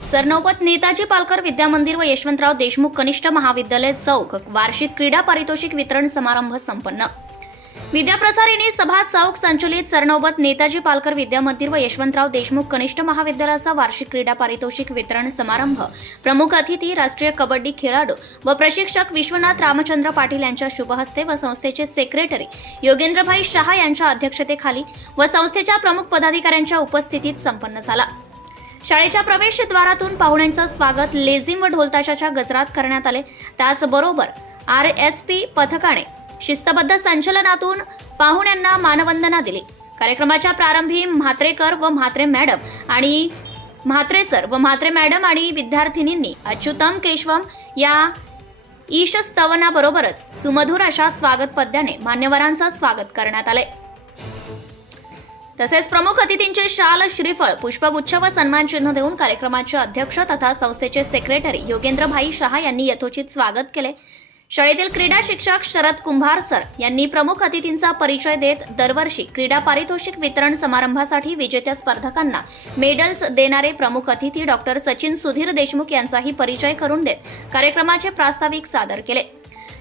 सरनौबत नेताजी पालकर विद्या मंदिर व यशवंतराव देशमुख कनिष्ठ महाविद्यालय चौक वार्षिक क्रीडा पारितोषिक वितरण समारंभ संपन्न. विद्याप्रसारिणी सभा चौक संचलित सरनौबत नेताजी पालकर विद्यामंदिर व यशवंतराव देशमुख कनिष्ठ महाविद्यालयाचा वार्षिक क्रीडा पारितोषिक वितरण समारंभ. प्रमुख अतिथी राष्ट्रीय कबड्डी खेळाडू व प्रशिक्षक विश्वनाथ रामचंद्र पाटील यांच्या शुभहस्ते व संस्थेचे सेक्रेटरी योगेंद्रभाई शहा यांच्या अध्यक्षतेखाली व संस्थेच्या प्रमुख पदाधिकाऱ्यांच्या उपस्थितीत संपन्न झाला. शाळेच्या प्रवेशद्वारातून पाहुण्यांचं स्वागत लेझिम व ढोलताशाच्या गजरात करण्यात आले. त्याचबरोबर आर एस पी पथकाने शिस्तबद्ध संचलनातून पाहुण्यांना मानवंदना दिली. कार्यक्रमाच्या प्रारंभी म्हात्रेकर व म्हात्रे मॅडम आणि म्हात्रे सर व म्हात्रे मॅडम आणि विद्यार्थिनींनी अच्युतम केशवम या ईशस्तवनाबरोबरच सुमधुर अशा स्वागत पद्याने मान्यवरांचं स्वागत करण्यात आले तसेच प्रमुख अतिथींचे शाल श्रीफळ पुष्पगुच्छ व सन्मान चिन्ह देऊन कार्यक्रमाचे अध्यक्ष तथा संस्थेचे सेक्रेटरी योगेंद्रभाई शहा यांनी यथोचित स्वागत केले. शाळेतील क्रीडा शिक्षक शरद कुंभार सर यांनी प्रमुख अतिथींचा परिचय देत दरवर्षी क्रीडा पारितोषिक वितरण समारंभासाठी विजेत्या स्पर्धकांना मेडल्स देणारे प्रमुख अतिथी डॉक्टर सचिन सुधीर देशमुख यांचाही परिचय करून देत कार्यक्रमाचे प्रास्ताविक सादर केले.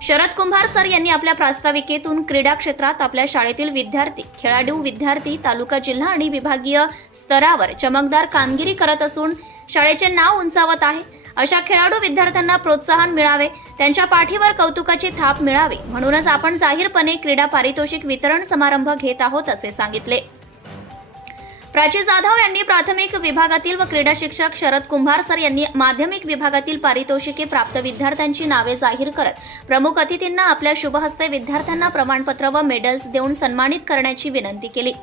शरद कुंभार सर यांनी आपल्या प्रास्ताविकेतून क्रीडा क्षेत्रात आपल्या शाळेतील विद्यार्थी खेळाडू विद्यार्थी तालुका जिल्हा आणि विभागीय स्तरावर चमकदार कामगिरी करत असून शाळेचे नाव उंचावत आहे. अशा खेळाडू विद्यार्थ्यांना प्रोत्साहन मिळावे त्यांच्या पाठीवर कौतुकाची थाप मिळावी म्हणूनच आपण जाहीरपणे क्रीडा पारितोषिक वितरण समारंभ घेत आहोत असे सांगितले. प्राची जाधव यांनी प्राथमिक विभागातील व क्रीडा शिक्षक शरद कुंभार सर यांनी माध्यमिक विभागातील पारितोषिके प्राप्त विद्यार्थ्यांची नावे जाहीर करत प्रमुख अतिथींना आपल्या शुभहस्ते विद्यार्थ्यांना प्रमाणपत्र व मेडल्स देऊन सन्मानित करण्याची विनंती केली.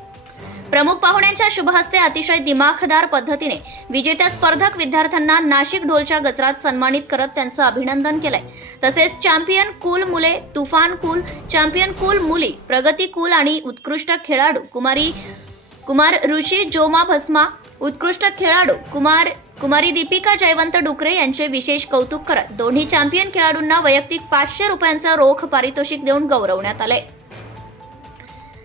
प्रमुख पाहुण्यांच्या शुभहस्ते अतिशय दिमाखदार पद्धतीने विजेत्या स्पर्धक विद्यार्थ्यांना नाशिक ढोलच्या गजरात सन्मानित करत त्यांचं अभिनंदन केलंय. तसेच चॅम्पियन कूल मुले तुफान कूल चॅम्पियन कूल मुली प्रगती कूल आणि उत्कृष्ट खेळाडू कुमारी कुमार ऋषी जोमा भस्मा उत्कृष्ट खेळाडू कुमार कुमारी दीपिका जयवंत डुकरे यांचे विशेष कौतुक करत दोन्ही चॅम्पियन खेळाडूंना वैयक्तिक पाचशे रुपयांचा रोख पारितोषिक देऊन गौरवण्यात आले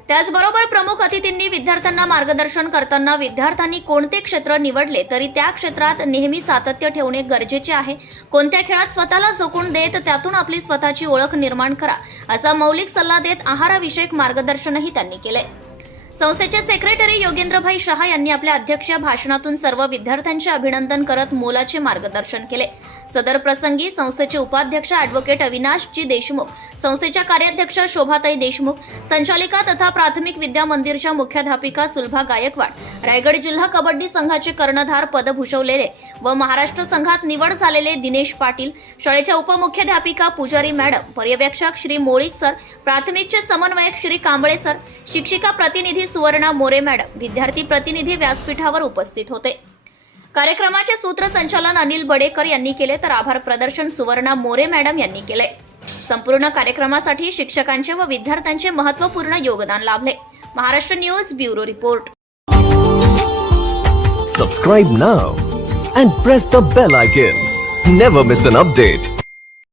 त्याचबरोबर प्रमुख अतिथींनी विद्यार्थ्यांना मार्गदर्शन करताना विद्यार्थ्यांनी कोणते क्षेत्र निवडले तरी त्या क्षेत्रात नेहमी सातत्य ठेवणे गरजेचे आहे. कोणत्या खेळात स्वतःला झोकून देत त्यातून आपली स्वतःची ओळख निर्माण करा असा मौलिक सल्ला देत आहाराविषयक मार्गदर्शनही त्यांनी केले संस्थेचे सेक्रेटरी योगेंद्रभाई शहा यांनी आपल्या अध्यक्षीय भाषणातून सर्व विद्यार्थ्यांचे अभिनंदन करत मोलाचे मार्गदर्शन केले. सदर प्रसंगी संस्थेचे उपाध्यक्ष अॅडव्होकेट अविनाशजी देशमुख संस्थेच्या कार्याध्यक्ष शोभाताई देशमुख संचालिका तथा प्राथमिक विद्या मंदिरच्या मुख्याध्यापिका सुलभा गायकवाड रायगड जिल्हा कबड्डी संघाचे कर्णधार पद भूषवलेले व महाराष्ट्र संघात निवड झालेले दिनेश पाटील शाळेच्या उपमुख्याध्यापिका पुजारी मॅडम पर्यवेक्षक श्री मोळीक सर प्राथमिकचे समन्वयक श्री कांबळे सर शिक्षिका प्रतिनिधी सुवर्णा मोरे मॅडम विद्यार्थी प्रतिनिधी व्यासपीठावर उपस्थित होते. कार्यक्रमाचे सूत्रसंचालन अनिल बडेकर यांनी केले तर आभार प्रदर्शन सुवर्णा मोरे मॅडम यांनी केले. संपूर्ण कार्यक्रमासाठी शिक्षकांचे व विद्यार्थ्यांचे महत्त्वपूर्ण योगदान लाभले. Maharashtra news bureau report. Subscribe now and press the bell icon never miss an update